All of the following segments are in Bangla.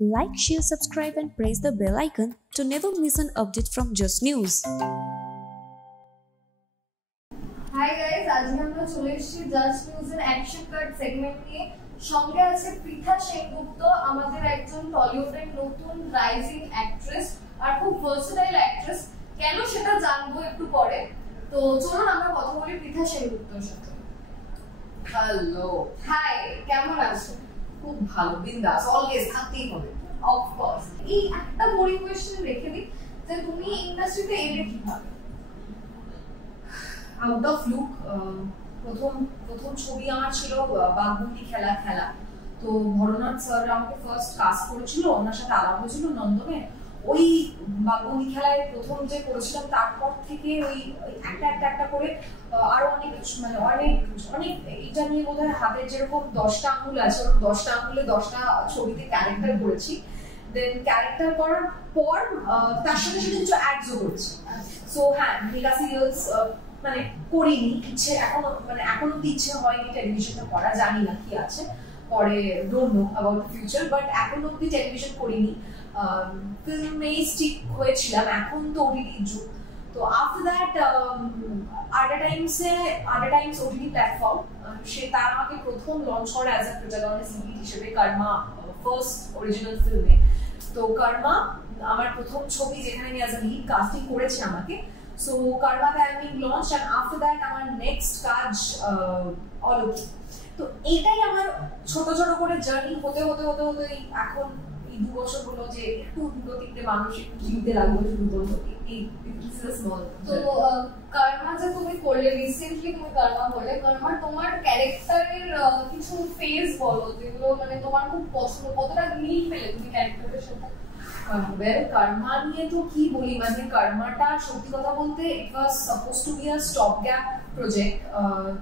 Like, share, subscribe, and press the bell icon to never miss an update from Just News. Hi guys, আজকে আমরা চলে এসেছি জাস্ট নিউজের অ্যাকশন কাট সেগমেন্ট নিয়ে। সঙ্গে আছে পৃথা সেনগুপ্ত, আমাদের একজন টলিউডের নতুন রাইজিং অ্যাক্ট্রেস আর খুব ভার্সেটাইল অ্যাক্ট্রেস। কেন সেটা জানবো একটু পরে। তো চলুন আমরা কথা বলি পৃথা সেনগুপ্তর সাথে। হ্যালো, হাই, কেমন আছেন? খুব ভালো, বিন্দাস, অলওয়েজ থাকতেই হবে। অফকোর্স। এই একটা বোরিং কোয়েশ্চেন রেখে দিই যে তুমি ইন্ডাস্ট্রিতে এলে কিভাবে? Out of look. প্রথম ছবি আমার ছিল বাঘবন্দি খেলা। তো ভরনাথ স্যার আমাকে ফার্স্ট কাস্ট করেছিল, ওনার সাথে আলাপ হয়েছিল নন্দনে। ওই বাঘবন্দি খেলায় প্রথম যে করেছিলাম, তারপর থেকে ওই একটা করে আরো অনেক মানে অনেক এটা নিয়ে বোধহয় হাতের যেরকম 10টা আঙুল আছে, ওরকম 10টা আঙুলে 10টা ছবিতে ক্যারেক্টার করেছি। দেন ক্যারেক্টার করার পর তার সাথে সাথে কিছু অ্যাডসও করেছি। সো হ্যাঁ, মেগা সিরিয়ালস মানে করিনি, ইচ্ছে এখনো ইচ্ছে হয়নি টেলিভিশনটা করা, জানি না কি আছে পরে, don't know about the future, but এখনো অব্দি টেলিভিশন করিনি। ফিল্মেই স্টিক হয়েছিলাম, এখন তো ওটিটি যুগ। তো after that Addatimes OTT platform, সে তারা আমাকে প্রথম লঞ্চ করে অ্যাজ আ প্রোটাগনিস্ট লিড হিসেবে কর্মা, ফার্স্ট অরিজিনাল ফিল্মে। তো কর্মা আমার প্রথম ছবি, যেখানে আমি অ্যাজ আ লিড কাস্টিং করেছি আমাকে। সো কর্মাতে I being launch, and after that আমার নেক্সট কাজ অলৌকিক। তো এইটাই আমার ছোট করে জার্নি হতে এখন এই 2 বছর হলো যে একটু দুটো তিনটে মানুষ একটু চিনতে লাগলো, শুরু করলো। তো কর্মা যে তুমি করলে, রিসেন্টলি তুমি কর্মা করলে, কর্মা তোমার ক্যারেক্টারের কিছু ফেজ বলো যেগুলো মানে তোমার খুব পছন্দ, কতটা মিল পেলে তুমি ক্যারেক্টারের সাথে? কর্মা নিয়ে তো কি বলি, মানে কর্মাটা সত্যি কথা বলতে it was suppose to be a stop gap project.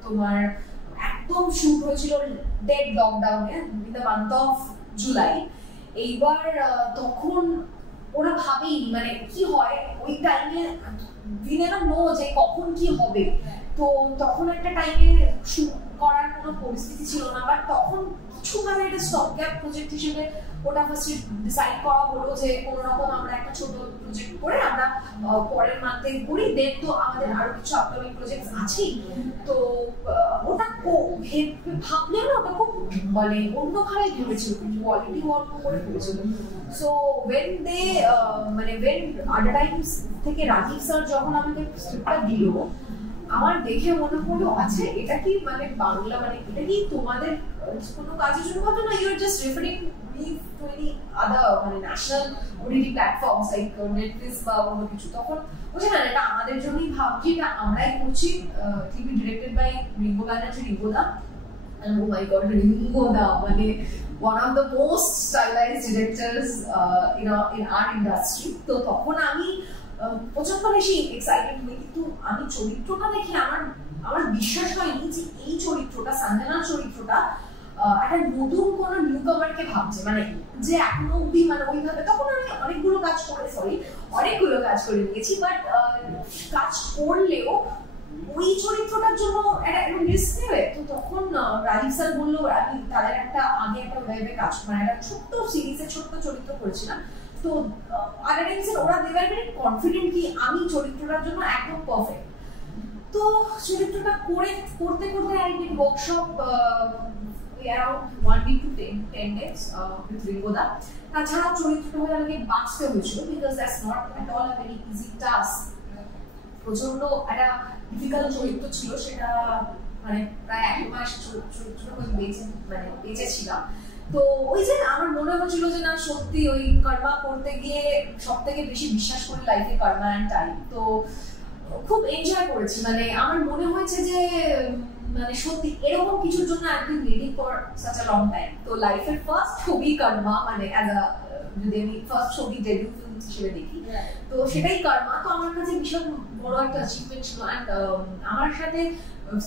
তোমার একদম শুট হয়েছিল ডেড লকডাউনে in the month of July. এইবার তখন ওরা ভাবেই মানে কি হয় ওই টাইমে, উই নেভার নো যে কখন কি হবে। তো তখন একটা টাইমে শুট করার কোনো পরিস্থিতি ছিল না, বাট তখন কিছুভাবে এটা স্টপ গ্যাপ প্রজেক্ট হিসেবে ওটা ফার্স্টে ডিসাইড করা হলো যে কোনো রকম আমরা একটা ছোট প্রজেক্ট করে আমরা পরের মান্থে করি। দেন তো আমাদের আরো কিছু আপকামিং প্রজেক্ট আছেই। তো ওটা ভাবলে না, ওটা খুব মানে অন্যভাবে ভেবেছিল, কোয়ালিটি ওয়ার্ক করে ভেবেছিল। সো ওয়েন আডা টাইমস থেকে রাজীব স্যার যখন আমাকে স্ক্রিপ্টটা দিল, আমার দেখে মনে হলো আচ্ছা এটা কি মানে বাংলা, মানে এটা কি তোমাদের কোনো কাজের জন্য হতো না, you are just referring me to any other মানে national OTT platforms like Netflix বা অন্য কিছু। তখন বুঝে না, এটা আমাদের জন্যই ভাবছি, এটা আমরাই করছি। TV directed by Ringo Banerjee, রিঙ্গোদা। And oh my god, Ringoda, মানে one of the most stylized directors in our industry. তো তখন আমি প্রচন্ড বেশি এক্সাইটেড হই, কিন্তু আমি চরিত্রটা দেখে আমার বিশ্বাস হয়নি যে এই চরিত্রটা, সঞ্জনার চরিত্রটা একটা নতুন কোনো নিউ কামারকে ভাবছে, মানে যে এখনো অব্দি মানে ওইভাবে। তখন আমি অনেকগুলো কাজ করে নিয়েছি, বাট কাজ করলেও ওই চরিত্রটার জন্য একটা রিস্ক নেবে। তো তখন রাজীব স্যার বললো, আমি তাদের আগে একটা ওয়েবে কাজ, মানে একটা ছোট্ট সিরিজে ছোট্ট চরিত্র করেছিলাম। তো আডা টাইমসের ওরা দে ওয়ার ভেরি কনফিডেন্ট কি আমি চরিত্রটার জন্য একদম পারফেক্ট। তো চরিত্রটা করতে I did workshop around 1 week to 10 days with Ringoda. তাছাড়া চরিত্রটা হয়ে আমাকে বাঁচতে হয়েছিল, because that's not at all a very easy task. প্রচন্ড একটা ডিফিকাল্ট চরিত্র ছিল সেটা, মানে প্রায় 1 মাস চরিত্রটা বেঁচেছিলাম। তো ওই যে আমার মনে হচ্ছিল যে না সত্যি ওই কর্মা করতে গিয়ে সব থেকে বেশি বিশ্বাস করি লাইফে কর্মা অ্যান্ড টাইম। তো খুব এনজয় করেছি, মানে আমার মনে হয়েছে যে মানে সত্যি এরকম কিছুর জন্য একদিন waiting for such a long time. তো লাইফের ফার্স্ট ছবি কর্মা, মানে অ্যাজ আ যদি আমি ফার্স্ট ছবি ডেবিউ ফিল্ম হিসেবে দেখি, তো সেটাই কর্মা। তো আমার কাছে ভীষণ বড় একটা অ্যাচিভমেন্ট ছিল। অ্যান্ড আমার সাথে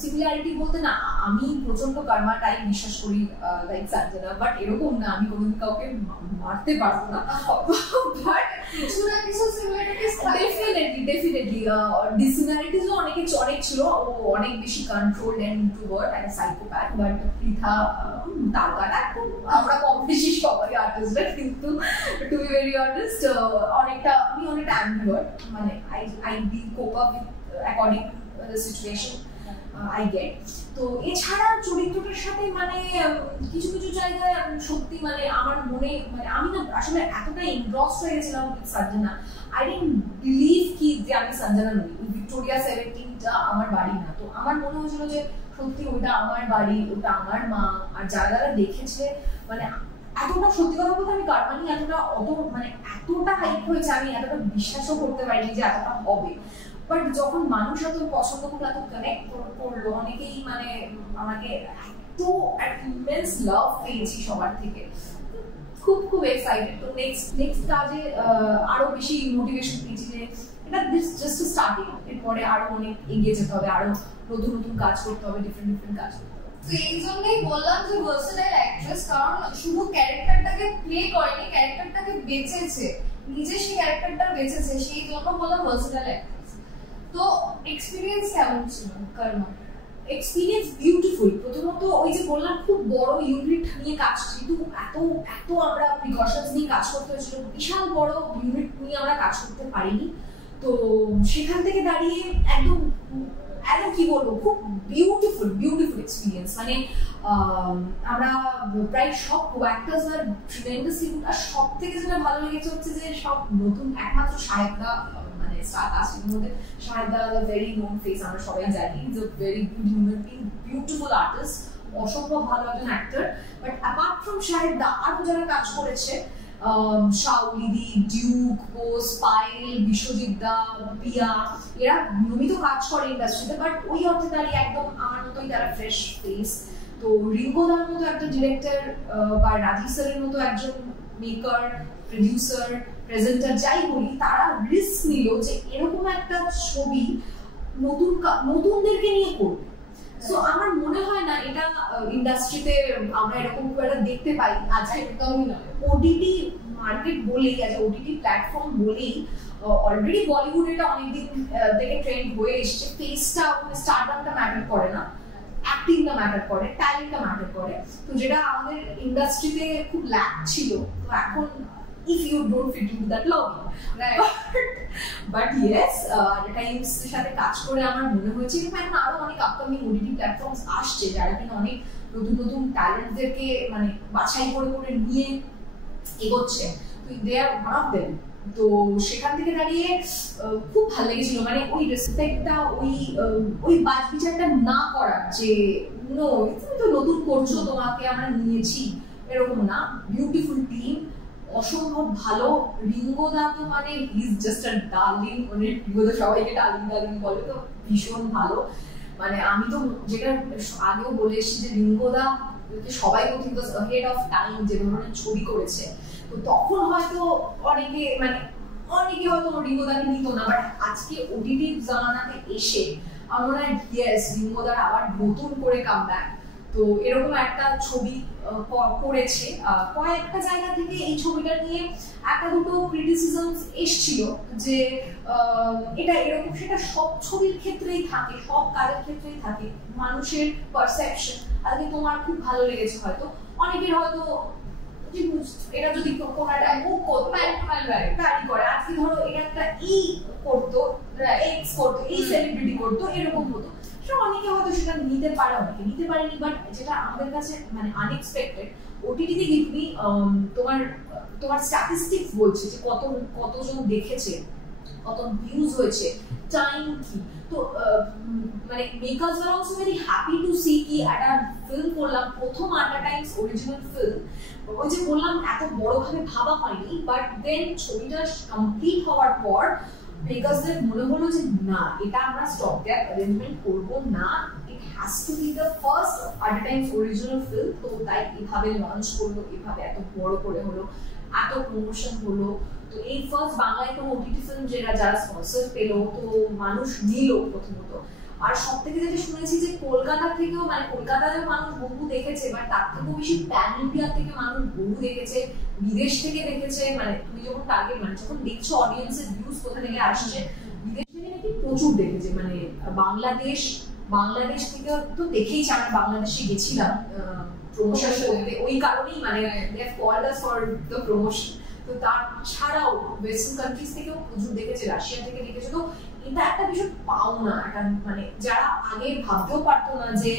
সিমিলারিটি বলতে না, আমি প্রচন্ড কর্মাটাই বিশ্বাস করি লাইক সঞ্জনা, বাট এরকম না আমি কোনোদিন কাউকে মারতে পারবো না, বাট কিছু না কিছু সিমিলারিটিস ডেফিনেটলি ডিসিমিলারিটিসও অনেক ছিল। ও অনেক বেশি controlled and introvert and psychopath, but Pritha তারকাটা খুব, আমরা কম বেশি সবাই আর্টিস্টরা, কিন্তু টু বি ভেরি অনেস্ট অনেকটা আমি অনেকটা অ্যাম্বিভার্ট, মানে I be cope up with according the situation I get. তো এছাড়া চরিত্রটার সাথে মানে কিছু কিছু জায়গায় সত্যি মানে আমার মনে মানে আমি না আসলে এতটা ইনগ্রসড হয়ে গেছিলাম সঞ্জনা, আই ডিডন্ট বিলিভ কি যে আমি সঞ্জনা নই। ভিক্টোরিয়া 17টা আমার বাড়ি না, তো আমার মনে হয়েছিল যে সত্যি ওটা আমার বাড়ি, ওটা আমার মা। আর যারা যারা দেখেছে মানে এতটা, সত্যি কথা বলতে আমি কারমানি এতটা এতটা হাইপ হয়েছে, আমি এতটা বিশ্বাসও করতে পারিনি যে এতটা হবে। বাট যখন মানুষ এত পছন্দ করলো, এত কানেক্ট করলো, অনেকেই মানে আমাকে এত ইমেন্স লাভ পেয়েছি সবার থেকে, খুব খুব এক্সাইটেড। তো নেক্সট কাজে আরো বেশি মোটিভেশন পেয়েছি যে এটা জাস্ট স্টার্টিং, এরপরে আরো অনেক এগিয়ে যেতে হবে, আরো নতুন নতুন কাজ করতে হবে, ডিফারেন্ট কাজ করতে হবে। তো এই জন্যই বললাম যে ভার্সেটাইল অ্যাক্ট্রেস, কারণ শুধু ক্যারেক্টারটাকে প্লে করেনি, ক্যারেক্টারটাকে বেঁচেছে, নিজে সেই ক্যারেক্টারটা বেঁচেছে, সেই জন্য বললাম ভার্সেটাইল অ্যাক্ট্রেস। তো এক্সপেরিয়েন্স কেমন ছিল কর্মা? Experience beautiful. প্রথমত ওই যে বললাম খুব বড় ইউনিট নিয়ে কাজ, কিন্তু এত আমরা প্রিকশনস নিয়ে কাজ করতে হয়েছিল, বিশাল বড় ইউনিট নিয়ে আমরা কাজ করতে পারিনি। তো সেখান থেকে দাঁড়িয়ে একদম কি বলবো, খুব বিউটিফুল এক্সপিরিয়েন্স। মানে আমরা প্রায় সব অ্যাক্টার্স আর ট্রিমেন্ডাসলি, আর সব থেকে যেটা ভালো লেগেছে হচ্ছে যে সব নতুন, একমাত্র সাহেবদা মানে স্টার কাস্টের মধ্যে সাহেবদা is a very known face, আমরা সবাই জানি, is a very good human being, beautiful artist, অসম্ভব ভালো একজন অ্যাক্টর। বাট অ্যাপার্ট ফ্রম সাহেবদা আরো যারা কাজ করেছে, শাওলিদি, ডিউক, বোস, পায়েল, বিশ্বজিৎ দা, পিয়া, এরা নিয়মিত কাজ করে ইন্ডাস্ট্রিতে, বাট ওই অর্থে দাঁড়িয়ে একদম আমার মতোই তারা ফ্রেশ ফেস। তো রিঙ্গোদার মতো একটা ডিরেক্টর বা রাজীব স্যারের মতো একজন মেকার, প্রডিউসার, প্রেজেন্টার, যাই বলি, তারা রিস্ক নিল যে এরকম একটা ছবি নতুনদেরকে নিয়ে করবে। সো আমার মনে হয় না এটা ইন্ডাস্ট্রিতে আমরা এরকম খুব একটা দেখতে পাই। আজকে একদমই নয়, ওটিটি মার্কেট বলেই, ওটিটি প্ল্যাটফর্ম বলেই অলরেডি বলিউড এটা অনেকদিন থেকে ট্রেন্ড হয়ে এসছে। ফেসটা, স্টারডামটা ম্যাটার করে না, অ্যাক্টিংটা ম্যাটার করে, ট্যালেন্টটা ম্যাটার করে। তো যেটা আমাদের ইন্ডাস্ট্রিতে খুব ল্যাক ছিল, তো এখন if you don't fit into that lobby, right? But yes, Times এর সাথে কাজ করে আমার মনে হয়েছে যে এখন আরো অনেক আপকামিং ওটিটি প্ল্যাটফর্মস আসছে, যারা কিনা অনেক নতুন ট্যালেন্টদেরকে মানে বাছাই করে নিয়ে এগোচ্ছে। তো দে আর ওয়ান অফ দেম। তো সেখান থেকে দাঁড়িয়ে খুব ভালো লেগেছিল, মানে ওই রেসপেক্টটা, ওই বাজ বিচারটা না করার, যে নো তুমি তো নতুন করছো, তোমাকে আমরা নিয়েছি, এরকম না। বিউটিফুল টিম, অসম্ভব ভালো। রিঙ্গোদা তো মানে ইজ জাস্ট আ ডার্লিং, মানে রিঙ্গোদা সবাইকে ডার্লিং বলে, তো ভীষণ ভালো। মানে আমি তো যেটা আগেও বলে এসেছি যে রিঙ্গোদা সবাই হেড অফ টাইম যে ধরনের ছবি করেছে, তো তখন হয়তো অনেকে হয়তো রিঙ্গোদাকে নিত না, বাট আজকে ওটিটি জামানাতে এসে আমার মনে হয় ইয়েস, রিঙ্গোদার আবার নতুন করে কামব্যাক। তো এরকম একটা ছবি করেছে। কয়েকটা জায়গা থেকে এই ছবিটা নিয়ে একটা দুটো ক্রিটিসিজমস এসছিল যে এটা এরকম, সেটা সব ছবির ক্ষেত্রেই থাকে, সব কাজের ক্ষেত্রেই থাকে, মানুষের পারসেপশন। আজকে তোমার খুব ভালো লেগেছে, হয়তো অনেকের হয়তো এটা যদি কোনো একটা মুখ করতো করে, আজকে ধরো এটা একটা করতো, এক্স করতো, এই সেলিব্রিটি করতো, এরকম হতো, অনেকে হয়তো সেটা নিতে পারে, অনেকে নিতে পারেনি। বাট যেটা আমাদের কাছে মানে আনএক্সপেক্টেড, ওটিটিতে কি তুমি তোমার স্ট্যাটিস্টিক্স বলছে যে কতজন দেখেছে, কত ভিউজ হয়েছে, টাইম কি। তো মানে makers are also very happy to see কি একটা ফিল্ম করলাম, প্রথম আড্ডা টাইমস অরিজিনাল ফিল্ম, ওই যে বললাম এত বড়ভাবে ভাবা হয়নি, বাট দেন ছবিটা কমপ্লিট হওয়ার পর মেকার্সদের মনে হলো যে না, এটা আমরা স্টপ গ্যাপ অ্যারেঞ্জমেন্ট করবো না, it has to B the first আড্ডা টাইমস অরিজিনাল ফিল্ম। তো তাই এভাবে লঞ্চ করলো, এভাবে এত বড় করে হলো, এত প্রমোশন হলো। তো এই ফার্স্ট বাংলায় কোনো ওটিটি ফিল্ম যারা স্পন্সর পেলো, তো মানুষ নিল প্রথমত। আর সব থেকে যেটা শুনেছি যে কলকাতা থেকেও মানে কলকাতাতেও মানুষ বহু দেখেছে, বাট তার থেকেও বেশি প্যান ইন্ডিয়া থেকে মানুষ বহু দেখেছে, বিদেশ থেকে দেখেছে। মানে তুমি যখন টার্গেট মানে যখন দেখছো অডিয়েন্সের ভিউজ কোথা থেকে আসছে, বিদেশ থেকে নাকি প্রচুর দেখেছে। মানে বাংলাদেশ থেকে তো দেখেইছি, আমরা বাংলাদেশে গেছিলাম প্রমোশন করতে, ওই কারণেই মানে they have called us for the promotion. তো তাছাড়াও ওয়েস্টার্ন কান্ট্রিজ থেকেও প্রচুর দেখেছে, রাশিয়া থেকে দেখেছে। তো এটা একটা ভীষণ পাওনা, একটা মানে যারা আগে ভাবতেও পারতো না যে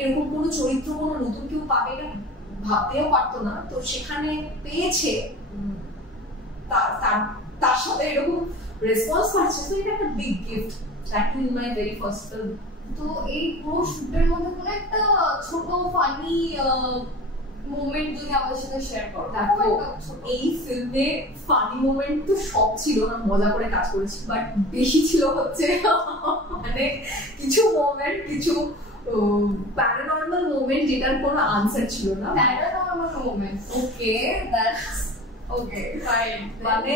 এরকম কোনো চরিত্র কোনো নতুন কেউ পাবে, এটা ভাবতেও পারতো না, তো সেখানে পেয়েছে, তার সাথে এরকম রেসপন্স পাচ্ছে। তো এটা একটা big gift, that in my very first film. তো এই পুরো শুটের মধ্যে কোনো একটা ছোট ফানি মোমেন্ট যদি আমাদের সাথে শেয়ার করো। দেখো এই ফিল্মে ফানি মোমেন্ট তো সব ছিল, মজা করে কাজ করেছি, বাট বেশি ছিল হচ্ছে মানে কিছু মোমেন্ট, কিছু প্যারানর্মাল মোমেন্ট যেটার কোনো আনসার ছিল না। Paranormal moment, okay, that's okay fine. মানে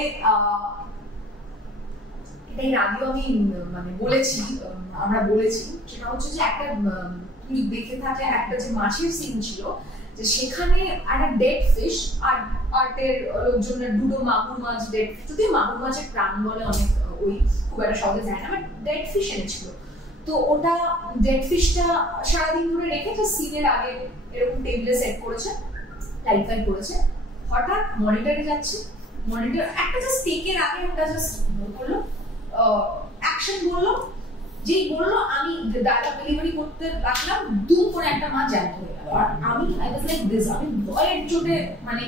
এর আগেও আমি মানে বলেছি, আমরা বলেছি, সেটা হচ্ছে যে একটা তুমি দেখে থাকে একটা যে মাছের সিন ছিল, যে সেখানে একটা ডেড ফিশ, আর্টের লোকজনের দুটো মাগুর মাছ, ডেড ফিশ, যদি মাগুর মাছের প্রাণ বলে অনেক, ওই খুব একটা সহজে যায় না, বাট ডেড ফিশ এনেছিল। তো ওটা ডেড ফিশটা সারাদিন ধরে রেখে তো সিনের আগে এরকম টেবিলে সেট করেছে, লাইট ফাইট করেছে। হঠাৎ মনিটরে যাচ্ছে, মনিটর একটা জাস্ট টেকের আগে ওটা জাস্ট করলো, অ্যাকশন বললো, যেই বললো আমি ডায়লগ ডেলিভারি করতে লাগলাম, দুম করে একটা মাছ জ্যান্ত হয়ে গেল। আর আমি আই ওয়াজ লাইক দিস, আমি ভয়ের চোটে মানে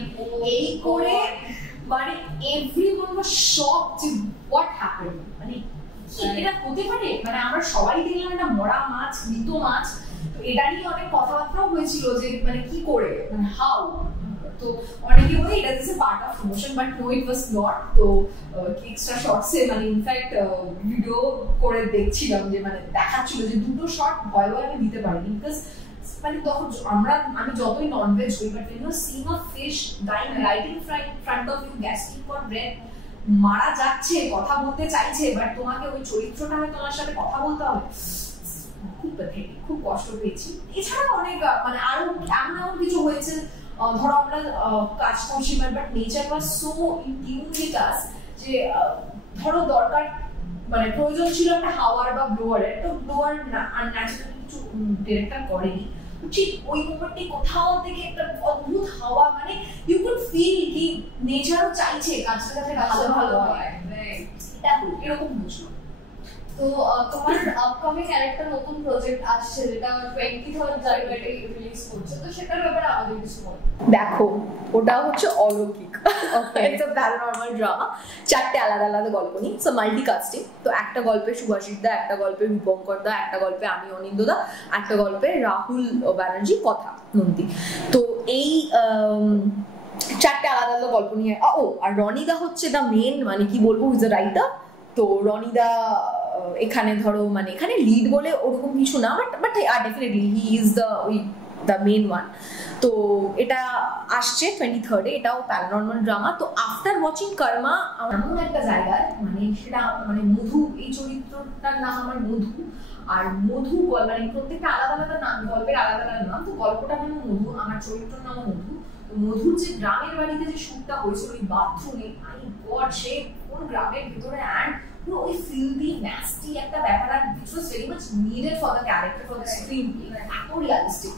এই করে মানে এভরিওয়ান ওয়াজ শকড যে হোয়াট হ্যাপেন্ড, মানে কি এটা হতে পারে। মানে আমরা সবাই দেখলাম একটা মরা মাছ, মৃত মাছ, তো এটা নিয়ে অনেক কথাবার্তাও হয়েছিল যে মানে কি করে, মানে হাউ। তো অনেকে বলে এটা is a part of promotion, but no it was not. তো এক্সট্রা শর্টসে মানে ইনফ্যাক্ট ভিডিও করে দেখছিলাম যে মানে দেখাচ্ছিল যে দুটো শট ভয় ভয় আমি দিতে পারিনি, বিকজ মানে তখন আমি যতই ননভেজ হই, but you know seeing a fish dying right in front of you, gasping for breath, মারা যাচ্ছে, কথা বলতে চাইছে, বাট তোমাকে ওই চরিত্রটা হয়ে তোমার সাথে কথা বলতে হবে, খুব প্যাথেটিক, খুব কষ্ট পেয়েছি। এছাড়া অনেক মানে আরো এমন কিছু হয়েছে, ধরো আমরা কাজ করছি, but nature was so in tune with us যে ধরো দরকার মানে প্রয়োজন ছিল একটা হাওয়ার বা ব্লোয়ারের, তো ব্লোয়ার ন্যাচারালি কিছু ডিরেক্টর করেনি, ঠিক ওই মোমেন্টে কোথাও থেকে একটা অদ্ভুত হাওয়া, মানে ইউ কুড ফিল কি নেচারও চাইছে কাজটা যাতে ভালো ভালো হয়, এটা এরকম হয়েছিল। তো তোমার আপকামিং আরেকটা নতুন প্রজেক্ট আসছে যেটা 23rd জানুয়ারি রিলিজ করছে, তো সেটার ব্যাপারে আমাদের কিছু বলো। দেখো ওটা হচ্ছে অলৌকিক, ইটস আ প্যারানর্মাল ড্রামা, 4টে আলাদা আলাদা গল্প নিয়ে, সো মাল্টি কাস্টিং। তো একটা গল্পে সুভাষিস দা, একটা গল্পে রূপঙ্কর দা, একটা গল্পে আমি অনিন্দ দা, একটা গল্পে রাহুল ব্যানার্জি কথা নন্দী। তো এই 4টে আলাদা আলাদা গল্প নিয়ে, ও আর রনিদা হচ্ছে দা মেন, মানে কি বলবো, ইজ আ রাইটার। তো রনিদা এখানে ধরো মানে এখানে লিড বলে ওরকম কিছু না, but definitely he is the main one. তো এটা আসছে 23rd-এ, এটাও প্যারানর্মাল ড্রামা। তো আফটার ওয়াচিং কর্মা এমন একটা জায়গায়, মানে সেটা মানে মধু, এই চরিত্রটার নাম আমার মধু, আর মধু মানে প্রত্যেকটা আলাদা আলাদা নাম, গল্পের আলাদা আলাদা নাম। তো গল্পটার নাম মধু, আমার চরিত্রের নাম মধু। মধুর যে গ্রামের বাড়িতে যে শুটটা হয়েছিল ওই বাথরুমে, আই গড, সে কোন গ্রামের ভিতরে, অ্যান্ড পুরো ওই ফিল্দি ন্যাস্টি একটা ব্যাপার, আর which was very much needed for the character, for the screenplay, এত রিয়ালিস্টিক।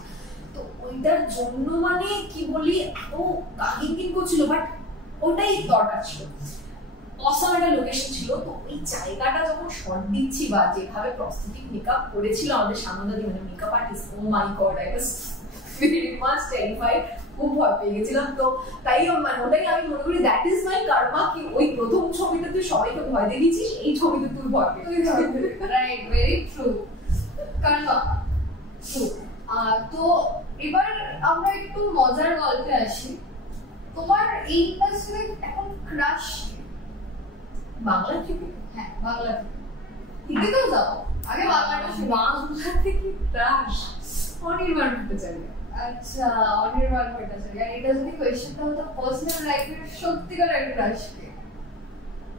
তো ওইটার জন্য মানে কি বলি, এত গাগিন করছিল, বাট ওটাই দরকার ছিল। অসাম একটা লোকেশন ছিল, তো ওই জায়গাটা যখন শট দিচ্ছি বা যেভাবে প্রস্থেটিক মেকআপ করেছিল আমাদের সামনাদি, মানে makeup artist, oh my God, I was very much terrified, খুব ভয় পেয়ে গেছিলাম। তো তাই মানে ওটাই আমি মনে করি দ্যাট ইজ মাই কার্মা, কি ওই প্রথম ছবিতে তুই সবাইকে ভয় দেখিয়েছিস, এই ছবিতে তুই ভয় পেয়েছিস। Right, very true, karma true. তো এবার আমরা একটু মজার গল্পে আসি। তোমার এই ইন্ডাস্ট্রিতে এখন ক্রাশ বাংলা থেকে? হ্যাঁ, বাংলা থেকে। হিন্দিতেও যাও, আগে বাংলাটা শুনি। বাংলা থেকে ক্রাশ অনির্বাণ ভট্টাচার্য। আচ্ছা, অনির্বাণ ভট্টাচার্য। এটা যদি কোয়েশ্চেনটা হতো পার্সোনাল লাইফের সত্যিকার একটা ক্রাশ কে?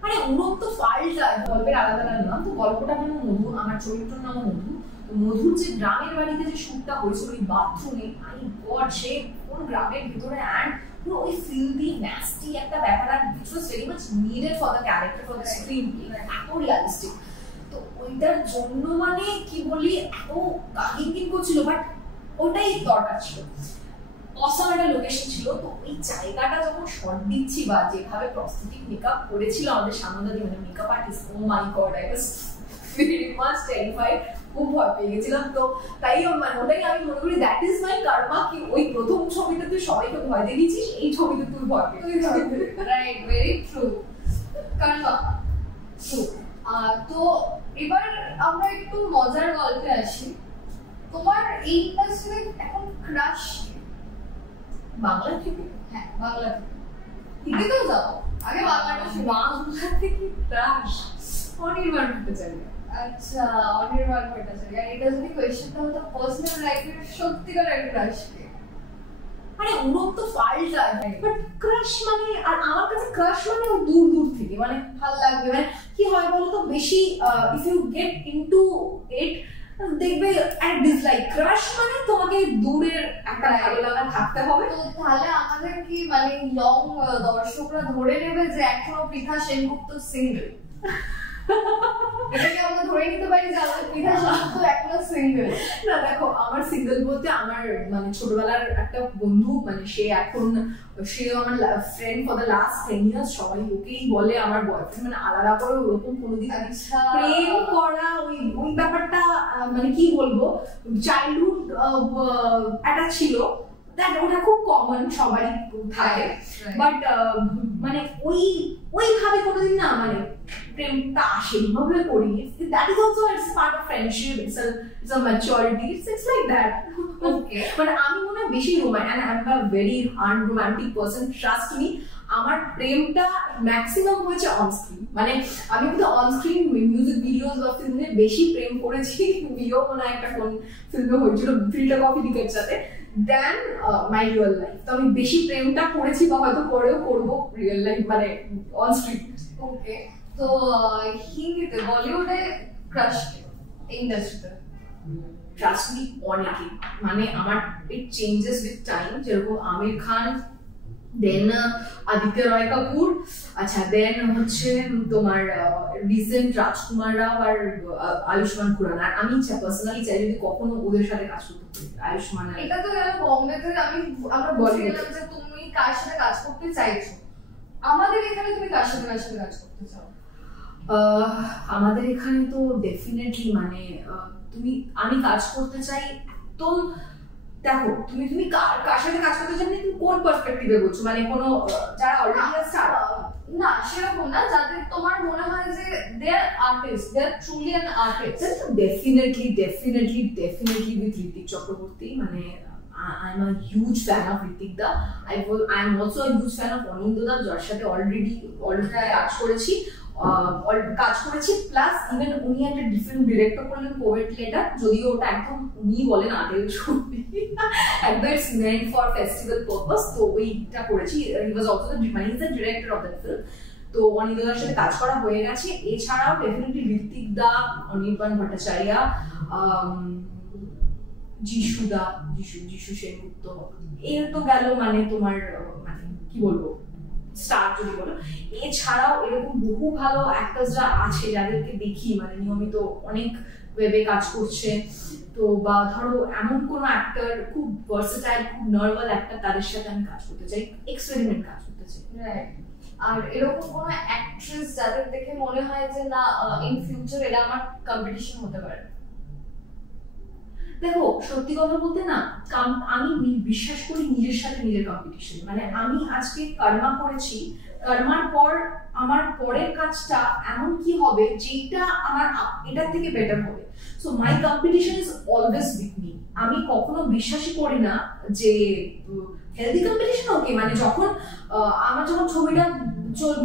মানে উড়ন্ত পাল্টা গল্পের আলাদা আলাদা নাম, তো গল্পটা নাম মধু, আমার চরিত্রের নাম মধু। তো মধুর যে গ্রামের বাড়িতে যে শুটটা হয়েছিল ওই বাথরুমে, আই গড সে কোন গ্রামের ভিতরে, অ্যান্ড পুরো ওই ফিল্দি ন্যাস্টি একটা ব্যাপার, আর which was very much needed for the character, for the screenplay, এত রিয়ালিস্টিক। তো ওইটার জন্য মানে কি বলি এত গাগিন করছিল, বাট ওটাই দরকার ছিল। অসম একটা লোকেশন ছিল, তো ওই জায়গাটা যখন শট দিচ্ছি বা যেভাবে প্রস্থেটিক মেকআপ করেছিল আমাদের সামনাদি, মানে makeup artist, oh my God, I was very much terrified, খুব ভয় পেয়ে গেছিলাম। তো তাই মানে ওটাই আমি মনে করি দ্যাট ইজ মাই কার্মা, কি ওই প্রথম ছবিতে তুই সবাইকে ভয় দেখিয়েছিস, এই ছবিতে তুই ভয় পেয়েছিস। Right, very true, karma true. তো এবার আমরা একটু মজার গল্পে আসি। তোমার এই ইন্ডাস্ট্রিতে এখন ক্রাশ বাংলা থেকে? হ্যাঁ, বাংলা থেকে। হিন্দিতেও যাও, আগে বাংলাটা শুনি। বাংলা থেকে ক্রাশ অনির্বাণ ভট্টাচার্য। আচ্ছা, অনির্বাণ ভট্টাচার্য। আর এটা যদি কোয়েশ্চেনটা হতো পার্সোনাল লাইফের সত্যিকার একটা ক্রাশকে, মানে উড়ন্ত পাল্টা, বাট ক্রাশ মানে, আর আমার কাছে ক্রাশ মানে দূর দূর থেকে মানে ভালো লাগবে। মানে কি হয় বলতো, বেশি if you get into it দেখবে এক ডিসলাইক। ক্রাশ মানে তোমাকে দূরের একটা ভালো লাগা থাকতে হবে। তো তাহলে আমাদের কি মানে লং দর্শকরা ধরে নেবে যে এখনো পৃথা সেনগুপ্ত সিঙ্গেল? এটাকে আমরা ধরে নিতে পারি যে আমাদের পৃথা সেনগুপ্ত এখনো সিঙ্গেল? না দেখো, আমার সিঙ্গেল বলতে আমার মানে ছোটবেলার একটা বন্ধু, মানে সে এখন সেও আমার friend for the last 10 years, সবাই ওকেই বলে আমার বয়ফ্রেন্ড। মানে আলাদা করে ওরকম কোনোদিন প্রেম করা ওই ওই ব্যাপারটা মানে কি বলবো, চাইল্ডহুড একটা ছিল, ওটা খুব কমন, সবারই থাকে। বাট মানে ওইভাবে কোনোদিন না মানে প্রেমটা আসে, এইভাবে করি। That is also it's part of friendship, it's a maturity, it's like that. Okay, মানে আমি মনে হয় বেশি romantic, and I am a very unromantic person, trust me. আমার প্রেমটা ম্যাক্সিমাম হয়েছে অন স্ক্রিন। মানে আমি কিন্তু অন স্ক্রিন মিউজিক ভিডিওস বা ফিল্মে বেশি প্রেম করেছি, বিয়েও মনে হয় একটা কোন ফিল্মে হয়েছিল ফিল্টার কফি দিকের সাথে, দেন মাই রিয়েল লাইফ। তো আমি বেশি প্রেমটা করেছি বা হয়তো পরেও করবো রিয়েল লাইফ, মানে অন স্ক্রিন। ওকে, তো হিন্দিতে বলিউডে ক্রাশ ইন্ডাস্ট্রিতে? ট্রাস্ট মি, অনেকে, মানে আমার ইট চেঞ্জেস উইথ টাইম। যেরকম আমির খান, দেন আদিত্য রয় কাপুর, আচ্ছা দেন হচ্ছে তোমার রিসেন্ট রাজকুমার রাও আর আয়ুষ্মান খুরানা। আর আমি পার্সোনালি চাই যদি কখনো ওদের সাথে কাজ করতে পারি, আয়ুষ্মান। এটা তো গেল বম্বেতে, আমরা বলছিলাম যে তুমি কার সাথে কাজ করতে চাইছো, আমাদের এখানে তুমি কার সাথে কাজ করতে চাও? আমাদের এখানে তো ডেফিনেটলি মানে আমি কাজ করতে চাই একদম। দেখো তুমি কার সাথে কাজ করতে চাই, তুমি কোন পার্সপেক্টিভে বলছো? মানে কোনো যারা অলরেডি স্টার? না, সেরকম না, যাদের তোমার মনে হয় যে they are artist, they are truly an artist. Definitely with Ritwik Chakraborty. মানে I am a huge fan of Ritik Da. I am also a huge fan of Anindya Da, যার সাথে অলরেডি কাজ করেছি প্লাস ইভেন উনি একটা ডিফারেন্ট ডিরেক্টর করলেন পোয়েট লেটার, যদিও ওটা একদম উনি বলেন আদেল ছবি, একদম it's meant for festival purpose. তো ওইটা করেছি। হি ওয়াজ অলসো মানে হি is the director of that film. তো অনিন্দ্যদার সাথে কাজ করা হয়ে গেছে। এছাড়াও ডেফিনেটলি ঋত্বিক দা, অনির্বাণ ভট্টাচার্য, যিশু সেনগুপ্ত, এর তো গেল মানে তোমার মানে কি বলবো স্টার যদি বলো। এছাড়াও এরকম বহু ভালো অ্যাক্টরসরা আছে যাদেরকে দেখি মানে নিয়মিত অনেক ওয়েবে কাজ করছে। তো বা ধরো এমন কোনো অ্যাক্টর খুব ভার্সেটাইল, খুব নার্ভাল অ্যাক্টর, তাদের সাথে আমি কাজ করতে চাই, এক্সপেরিমেন্ট কাজ করতে চাই। আর এরকম কোনো অ্যাক্ট্রেস যাদের দেখে মনে হয় যে না ইন ফিউচার এটা আমার কম্পিটিশন হতে পারে? দেখো সত্যি কথা বলতে না, আমি বিশ্বাস করি নিজের সাথে নিজের কম্পিটিশন। মানে আমি আজকে কর্মা করেছি, কর্মার পর আমার পরের কাজটা এমন কি হবে যেটা আমার এটার থেকে বেটার হবে। So my competition is always with me. আমি কখনো বিশ্বাসই করি না যে হেলদি কম্পিটিশন ওকে, মানে যখন আমার ছবিটা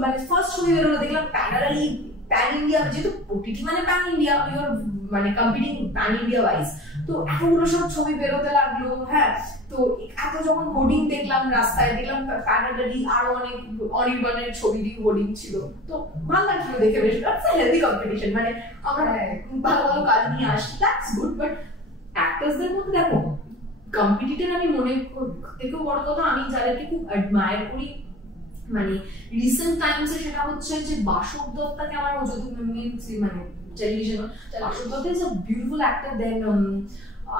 মানে ফার্স্ট ছবি বেরোলো দেখলাম প্যারালালি প্যান ইন্ডিয়া, যেহেতু ওটিটি মানে প্যান ইন্ডিয়া, ইউর মানে কম্পিটিং প্যান ইন্ডিয়া ওয়াইজ, তো এতগুলো সব ছবি বেরোতে লাগলো। হ্যাঁ, তো এত যখন হোর্ডিং দেখলাম রাস্তায়, দেখলাম প্যারাডালি আরো অনেক অনির্বাণের ছবি হোর্ডিং ছিল, তো ভালো লাগছিল দেখে, বেশ হেলদি কম্পিটিশন, মানে আমরা ভালো ভালো কাজ নিয়ে আসি, দ্যাটস গুড। বাট অ্যাক্টার্সদের মধ্যে দেখো কম্পিটিটর আমি মনে থেকেও বড় কথা, আমি যাদেরকে খুব অ্যাডমায়ার করি মানে রিসেন্ট টাইমসে, সেটা হচ্ছে যে বাসব দত্তাকে আমার যদি মানে television, Basab Dutta is a beautiful actor. Then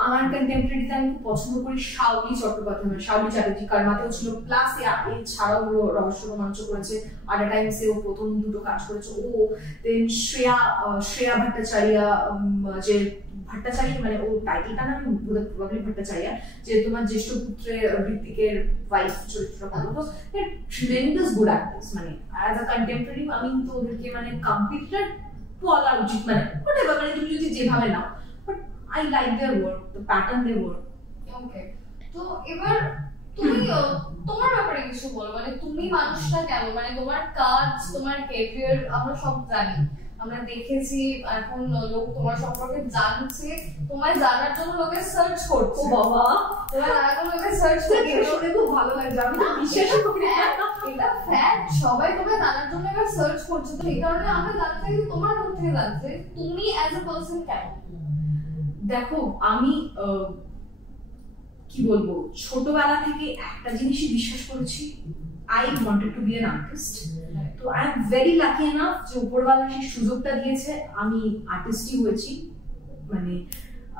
আমার কন্টেম্পোরারিতে আমি খুব পছন্দ করি শাওলি চট্টোপাধ্যায়, মানে শাওলি চ্যাটার্জি, কারমাতেও ছিল, প্লাস এছাড়াও রহস্য রোমাঞ্চ করেছে, আডা টাইমসেও প্রথম দুটো কাজ করেছে ও। দেন শ্রেয়া ভট্টাচার্য, যে ভট্টাচার্য মানে ও টাইটেলটা না আমি প্রবাবলি ভট্টাচার্য, যে তোমার জ্যেষ্ঠ পুত্রের ঋত্বিকের ওয়াইফ চরিত্রটা ভালো, তো ট্রেমেন্ডাস গুড অ্যাক্টর্স। মানে অ্যাজ আ কন্টেম্পোরারি আমি তো ওদেরকে মানে কম্পিটিটর বলা উচিত, মানে হোয়াটএভার, মানে তুমি যদি যেভাবে নাও, but I like their work, the pattern they work. Okay. তো এবার তুমি তোমার ব্যাপারে কিছু বলো, মানে তুমি মানুষটা কেমন, মানে তোমার কাজ, তোমার ক্যারিয়ার আমরা সব জানি, আমরা দেখেছি, এখন লোক তোমার সম্পর্কে জানছে, তোমায় জানার জন্য লোকে সার্চ করছে। ও বাবা, তোমায় জানার জন্য লোকে সার্চ করছে, শুনে খুব ভালো লাগছে, আমি না বিশ্বাস করি না, এটা ফ্যাক্ট, সবাই তোমায় জানার জন্য এবার সার্চ করছে। তো এই কারণে আমরা জানতে চাই তোমার মুখ থেকে জানতে তুমি অ্যাজ এ পারসন কেমন। দেখো আমি কি বলবো, ছোটবেলা থেকে একটা জিনিসই বিশ্বাস করেছি, I wanted to be an artist. তো I am very lucky enough যে উপরওয়ালা সেই সুযোগটা দিয়েছে, আমি আর্টিস্টই হয়েছি। মানে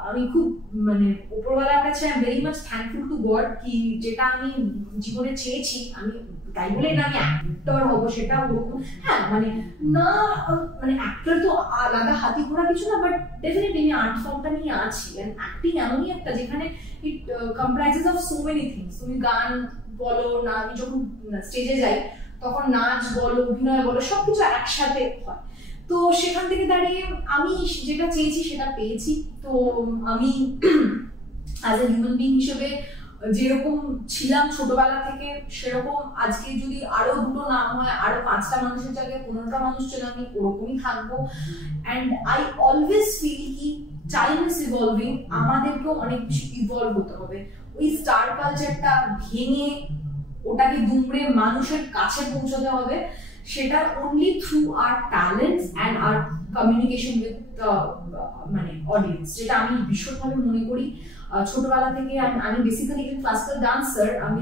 আমি খুব মানে উপরওয়ালার কাছে I am very much thankful to god, কি যেটা আমি জীবনে চেয়েছি, আমি তাই বলে না আমি অ্যাক্টর হবো সেটা ওরকম, হ্যাঁ মানে না, মানে অ্যাক্টর তো আলাদা হাতি ঘোড়া কিছু না, বাট ডেফিনেটলি আমি আর্ট ফর্মটা নিয়ে আছি। এন্ড অ্যাক্টিং এমনই একটা যেখানে it comprises of so many things. তুমি গান বলো না, আমি যখন স্টেজে যাই তখন নাচ বলো, অভিনয় বলো, সবকিছু একসাথে হয়। তো সেখান থেকে দাঁড়িয়ে আমি যেটা চেয়েছি সেটা পেয়েছি। তো আমি অ্যাজ এ হিউম্যান বিং হিসেবে যেরকম ছিলাম ছোটবেলা থেকে, সেরকম আজকে যদি আরো দুটো নাম হয়, আরো 5টা মানুষের জায়গায় 15টা মানুষ ছিল, আমি ওরকমই থাকবো। অ্যান্ড আই অলওয়েজ ফিল কি টাইম ইজ ইভলভিং, আমাদেরকেও অনেক বেশি ইভলভ হতে হবে। ওই স্টার কালচারটা ভেঙে ওটাকে দুমড়ে মানুষের কাছে পৌঁছাতে হবে, সেটা only through our talents and our communication with মানে অডিয়েন্স, যেটা আমি ভীষণভাবে মনে করি। ছোটবেলা থেকে আমি বেসিক্যালি একজন ক্লাসিক্যাল ডান্সার, আমি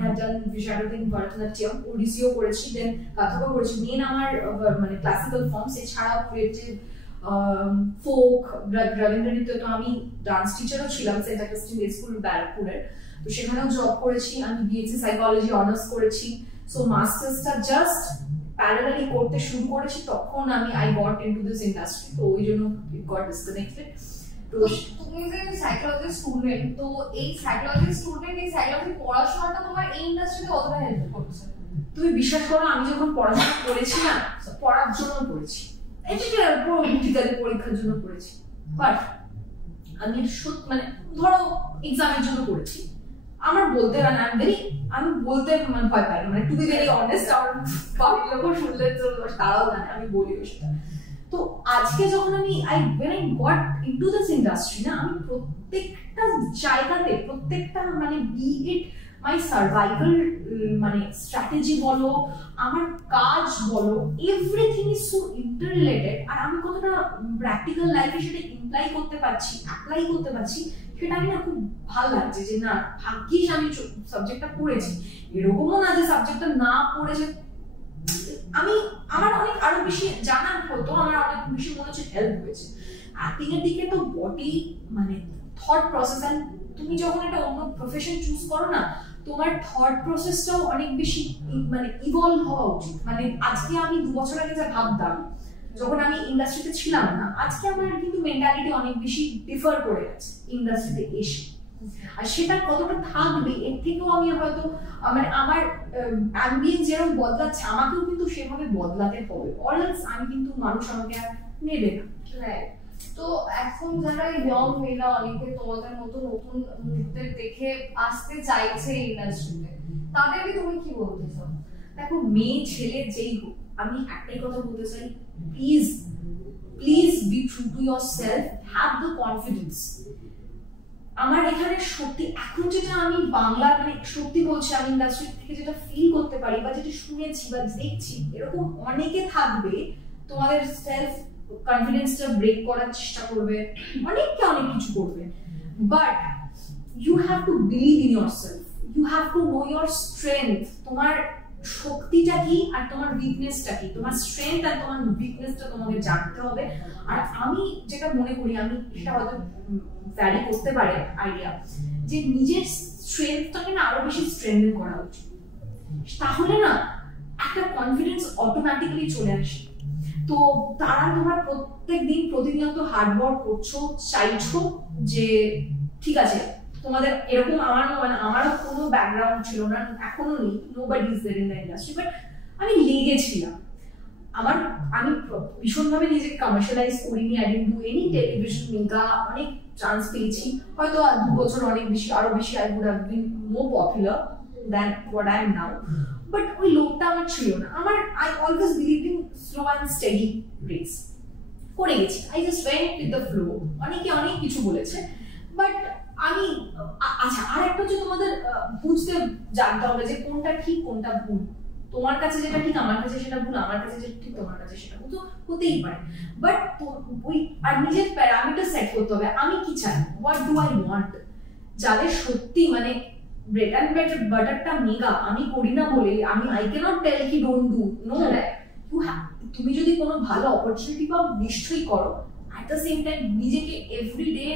বিশারদিন ভরতনাট্যম, ওডিসিও করেছি, দেন কথকও করেছি। মেন আমার মানে ক্লাসিক্যাল ফর্মস, এছাড়াও ক্রিয়েটিভ ফোক, রবীন্দ্র নৃত্য। তো আমি ডান্স টিচারও ছিলাম সেন্ট অগাস্টিন ডে স্কুল ব্যারাকপুরের, তো সেখানেও জব করেছি। আমি বিএসসি সাইকোলজি অনার্স করেছি। সো মাস্টার্সটা জাস্ট প্যারালালি করতে শুরু করেছি, তখন আমি I got into this industry, তো ওই জন্য ইট গট ডিসকানেক্টেড। তুমি যে সাইকোলজি স্টুডেন্ট, তো এই সাইকোলজি স্টুডেন্ট, এই সাইকোলজি পড়াশোনাটা তোমার এই ইন্ডাস্ট্রিতে কতটা হেল্প করছে? তুমি বিশ্বাস করো, আমি যখন পড়াশোনা করেছি না, পড়ার জন্য পড়েছি, পরীক্ষার জন্য পড়েছি, বাট আমি মানে ধরো এক্সামের জন্য পড়েছি। আমার বলতে হয় না, আমি বলতে মানে ভয় পাই, মানে টু বি ভেরি অনেস্ট, আর বাড়ির লোক শুনলে তো তারাও জানে আমি বলি সেটা। তো আজকে যখন আমি when I got into this industry না, আমি প্রত্যেকটা জায়গাতে, প্রত্যেকটা মানে বি ইট মাই সার্ভাইভাল মানে স্ট্র্যাটেজি বলো, আমার কাজ বলো, এভরিথিং ইজ সো ইন্টাররিলেটেড। আর আমি কতটা প্র্যাকটিক্যাল লাইফে সেটা ইমপ্লাই করতে পারছি, অ্যাপ্লাই করতে পারছি, সেটা আমি না খুব ভালো লাগছে যে না ভাগ্যিস আমি সাবজেক্টটা পড়েছি। এরকমও না যে সাবজেক্টটা না পড়েছে আমার অনেক আরো বেশি জানার হতো, আমার অনেক বেশি মনে হচ্ছে হেল্প হয়েছে। অ্যাক্টিং এর দিকে তো বডি মানে থট প্রসেস, এন্ড তুমি যখন একটা অন্য প্রফেশন চুজ করো না, তোমার থট প্রসেসটাও অনেক বেশি মানে ইভলভ হওয়া উচিত। মানে আজকে আমি 2 বছর আগে যা ভাবতাম যখন আমি ইন্ডাস্ট্রিতে ছিলাম না, আজকে আমার কিন্তু মেন্টালিটি অনেক বেশি ডিফার করে গেছে ইন্ডাস্ট্রিতে এসে। আর সেটা কতটা থাকবে এর থেকেও আমি হয়তো মানে আমার অ্যাম্বিয়েন্স যেরকম বদলাচ্ছে, আমাকেও কিন্তু সেভাবে বদলাতে হবে, অলএলস আমি কিন্তু মানুষ আমাকে আর নেবে না। তো এখন যারা ইয়ং মেয়েরা অনেকে তোমাদের মতো নতুন মুখদের দেখে আসতে চাইছে ইন্ডাস্ট্রিতে, তাদেরকে তুমি কি বলতে চাও? দেখো, মেয়ে ছেলে যেই হোক, আমি একটাই কথা বলতে চাই, please please be true to your self, have the confidence. আমার এখানে সত্যি এখন যেটা আমি বাংলা মানে সত্যি বলছি, আমি ইন্ডাস্ট্রি থেকে যেটা ফিল করতে পারি বা যেটা শুনেছি বা দেখছি, এরকম অনেকে থাকবে তোমাদের সেলফ কনফিডেন্সটা ব্রেক করার চেষ্টা করবে, অনেককে অনেক কিছু করবে, but you have to believe in yourself, you have to know your strength. তোমার শক্তিটা কি আর তোমার উইকনেসটা কি, তোমার স্ট্রেংথ আর তোমার উইকনেসটা তোমাকে জানতে হবে। আর আমি যেটা মনে করি, আমি সেটা হয়তো ভ্যারি করতে পারে আইডিয়া, যে নিজের স্ট্রেংথটাকে না আরো বেশি স্ট্রেংথেন করা উচিত, তাহলে না একটা কনফিডেন্স অটোমেটিক্যালি চলে আসে। তো তারা তোমরা প্রত্যেকদিন প্রতিনিয়ত হার্ডওয়ার্ক করছো, চাইছো যে ঠিক আছে তোমাদের এরকম, আমারও কোনো ব্যাকগ্রাউন্ড ছিল না, এখনো নেই, nobody is there in the industry, but আমি লেগেছিলাম। আমি ভীষণভাবে নিজেকে কমার্শিয়ালাইজ করিনি, I didn't do any television mega, অনেক চান্স পেয়েছি, হয়তো 2 বছর অনেক বেশি, আরো বেশি I would have been more popular than what I am now, but ওই লোকটা আমার ছিল না। I always believe in slow and steady race, করে গেছি, I just went with the flow. অনেকে অনেক কিছু বলেছে, বাট আমি আচ্ছা, আর একটা হচ্ছে তোমাদের বুঝতে জানতে হবে যে কোনটা ঠিক কোনটা ভুল। তোমার কাছে যেটা ঠিক আমার কাছে সেটা ভুল, আমার কাছে যেটা ঠিক তোমার কাছে সেটা ভুল, তো হতেই পারে, বাট ওই আর নিজের প্যারামিটার সেট করতে হবে, আমি কি চাই, হোয়াট ডু আই ওয়ান্ট। যাদের সত্যি মানে ব্রেড অ্যান্ড বাটারটা মেগা আমি করি না বলে আমি আই ক্যানট টেল কি ডোন্ট ডু, নো, তুমি যদি কোনো ভালো অপরচুনিটি পাও নিশ্চয়ই করো। at the same time নিজেকে এভরিডে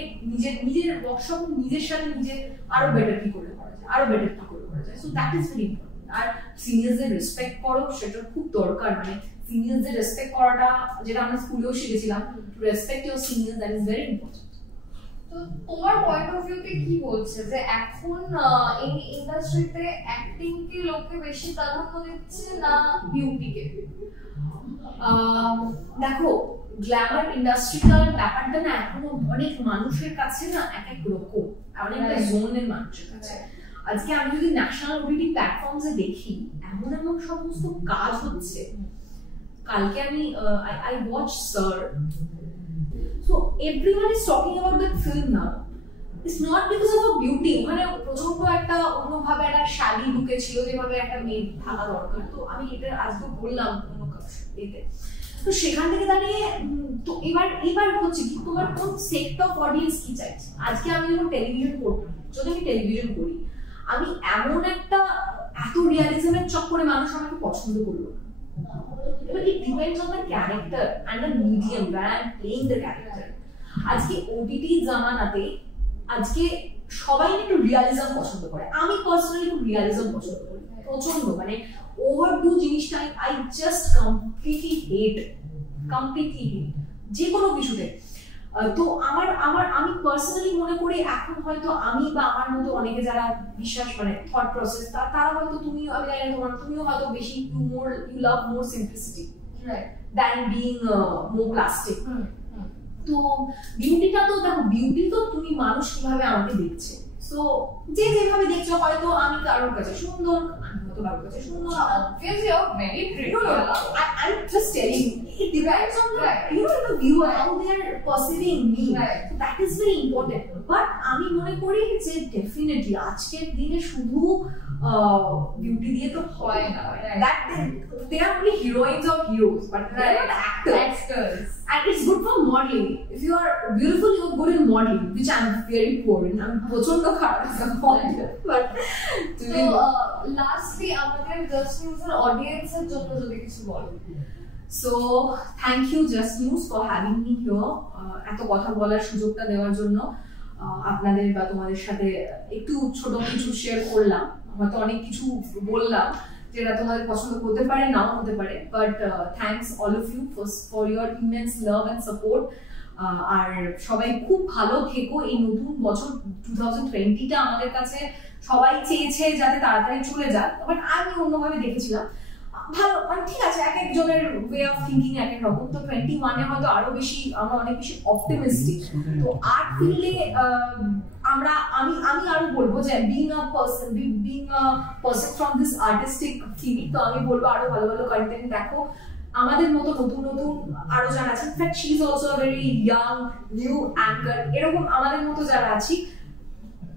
নিজের ওয়ার্কশপ নিজের সাথে নিজে আরো বেটার কি করে করা যায়, আরো বেটার কি করে করা যায়, so that is very important. আর সিনিয়রদের রেসপেক্ট করো, সেটা খুব দরকার। মানে সিনিয়রদের রেসপেক্ট করাটা যেটা আমরা স্কুলেও শিখেছিলাম, to respect your senior, that is very important. তো তোমার পয়েন্ট অফ ভিউতে কি বলছে যে এখন এই ইন্ডাস্ট্রিতে অ্যাক্টিং কে লোকে বেশি প্রাধান্য দিচ্ছে না বিউটিকে? দেখো, গ্ল্যামার ইন্ডাস্ট্রিটার ব্যাপারটা না এখনো অনেক মানুষের কাছে না এক এক রকম, অনেকটা জোনের মানুষের কাছে। আজকে আমি যদি ন্যাশনাল ওটিটি প্ল্যাটফর্মসে দেখি, এমন এমন সমস্ত কাজ হচ্ছে। কালকে আমি I watch sir, so everyone is talking about that film now. It's not because of her beauty, ওখানে প্রচন্ড একটা অন্যভাবে একটা শালি লুকে ছিল, যেভাবে একটা মেয়ে থাকা দরকার। তো আমি এটা আজকে বললাম কোনো এতে, তো সেখান থেকে দাঁড়িয়ে তো এবার হচ্ছে কি, তোমার কোন সেক্ট অফ অডিয়েন্স কি চাইছে। আজকে আমি যখন টেলিভিশন করবো, যদি আমি টেলিভিশন করি, আমি এমন একটা এত রিয়ালিজমের চক্করে মানুষ আমাকে পছন্দ করলো, but it depends on the character and the medium where I'm playing the character. আজকে ওটিটি জামানাতে আজকে সবাই একটু রিয়ালিজম পছন্দ করে, আমি পার্সোনালি খুব রিয়ালিজম পছন্দ করি প্রচন্ড, মানে ওভারডু জিনিসটা আই জাস্ট কমপ্লিটলি হেট যে কোনো কিছুতে। তো আমি পার্সোনালি মনে করি এখন হয়তো আমি বা আমার মতো অনেকে যারা বিশ্বাস মানে থট প্রসেস, তারা হয়তো তুমিও, আমি জানি না তুমিও হয়তো বেশি you love more simplicity than being more plastic. তো বিউটিটা তো দেখো, বিউটি তো তুমি মানুষ কিভাবে আমাকে দেখছে, সো যে যেভাবে দেখছো, হয়তো আমি কারোর কাছে সুন্দর, আমি হয়তো কারোর কাছে সুন্দর, obviously you're very pretty. No, I'm just telling you, it depends on the, you know, the viewer, how they are perceiving me. Right. So that is very important. But আমি মনে করি যে ডেফিনেটলি আজকের দিনে শুধু বিউটি দিয়ে তো হয় না, that they are only heroines or heroes, but they are not actors. And it's good for modeling. If you are beautiful, you are good in modeling, which I'm very poor in. I'm প্রচন্ড খারাপ as a model. But so lastly আমাদের জাস্ট নিউজের অডিয়েন্সের জন্য যদি কিছু বলো। So thank you Just News for having me here. এত কথা বলার সুযোগটা দেওয়ার জন্য, আপনাদের বা তোমাদের সাথে একটু ছোট কিছু শেয়ার করলাম, হয়তো অনেক কিছু বললাম যেটা তোমাদের পছন্দ হতে পারে, নাও হতে পারে, but thanks all of you for your immense love and support. আর সবাই খুব ভালো থেকো। এই নতুন বছর 2020টা আমাদের কাছে সবাই চেয়েছে যাতে তাড়াতাড়ি চলে যাক, বাট আমি অন্যভাবে দেখেছিলাম। ভালো, মানে ঠিক আছে, এক একজনের ওয়ে অফ থিঙ্কিং এক এক রকম। তো 21-এ হয়তো আরো বেশি আমরা অনেক বেশি অপটিমিস্টিক। তো আর্ট ফিল্ডে আমি আরো বলবো যে being a person from this artistic field, তো আমি বলবো আরো ভালো ভালো কন্টেন্ট দেখো, আমাদের মতো নতুন নতুন আরো যারা আছে, in fact she is also a very young new anchor, এরকম আমাদের মতো যারা আছি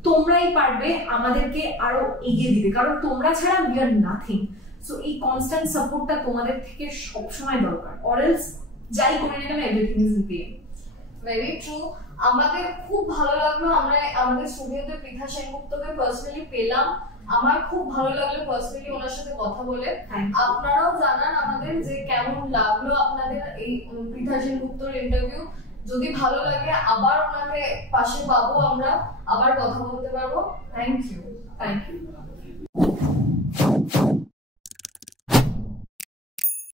তোমরাই পারবে আমাদেরকে আরো এগিয়ে দিতে, কারণ তোমরা ছাড়া উই আর নাথিং। সো এই কনস্ট্যান্ট সাপোর্টটা তোমাদের থেকে সবসময় দরকার, অর এলস যাই করে নিলাম everything is in vein. Very true. আমাদের খুব ভালো লাগলো আমরা আমাদের স্টুডিওতে পৃথা সেনগুপ্তকে পার্সোনালি পেলাম। আমার খুব ভালো লাগলো পার্সোনালি ওনার সাথে কথা বলে। আপনারাও জানান আমাদের যে কেমন লাগলো আপনাদের এই পৃথা সেনগুপ্তর ইন্টারভিউ। যদি ভালো লাগে আবার ওনাকে পাশে পাবো, আমরা আবার কথা বলতে পারবো। Thank you.